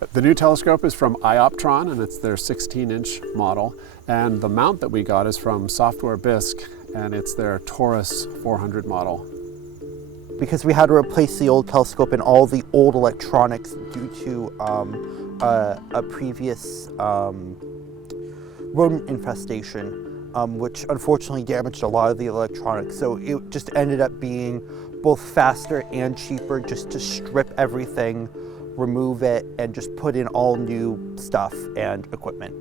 The new telescope is from Ioptron, and it's their 16-inch model. And the mount that we got is from Software Bisque, and it's their Taurus 400 model. Because we had to replace the old telescope and all the old electronics due to a previous rodent infestation, which unfortunately damaged a lot of the electronics. So it just ended up being both faster and cheaper just to strip everything, remove it, and just put in all new stuff and equipment,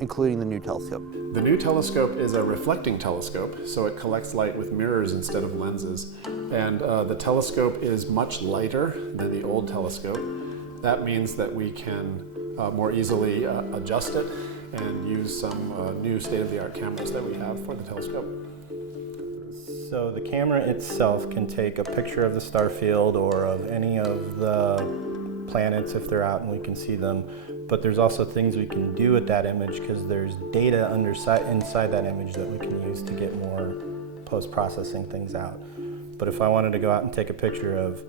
including the new telescope. The new telescope is a reflecting telescope, so it collects light with mirrors instead of lenses. And the telescope is much lighter than the old telescope. That means that we can more easily adjust it and use some new state-of-the-art cameras that we have for the telescope. So the camera itself can take a picture of the star field or of any of the planets if they're out and we can see them. But there's also things we can do with that image because there's data inside that image that we can use to get more post-processing things out. But if I wanted to go out and take a picture of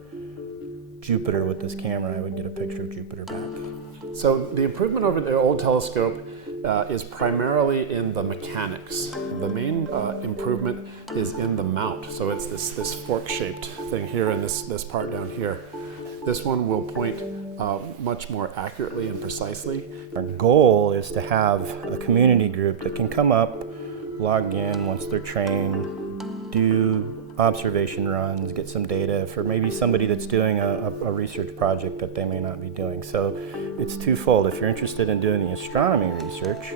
Jupiter with this camera, I would get a picture of Jupiter back. So the improvement over the old telescope is primarily in the mechanics. The main improvement is in the mount. So it's this fork-shaped thing here and this part down here. This one will point much more accurately and precisely. Our goal is to have a community group that can come up, log in once they're trained, do observation runs, get some data for maybe somebody that's doing a research project that they may not be doing. So it's twofold. If you're interested in doing the astronomy research,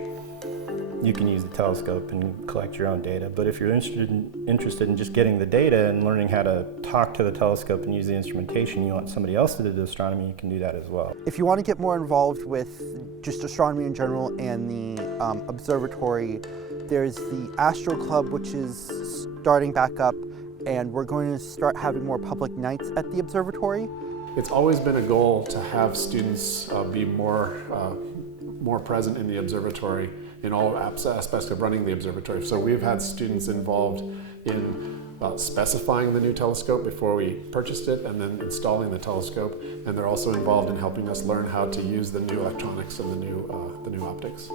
you can use the telescope and collect your own data. But if you're interested in just getting the data and learning how to talk to the telescope and use the instrumentation, you want somebody else to do the astronomy, you can do that as well. If you want to get more involved with just astronomy in general and the observatory, there's the Astro Club, which is starting back up, and we're going to start having more public nights at the observatory. It's always been a goal to have students be more present in the observatory in all aspects of running the observatory. So we've had students involved in specifying the new telescope before we purchased it and then installing the telescope, and they're also involved in helping us learn how to use the new electronics and the new optics.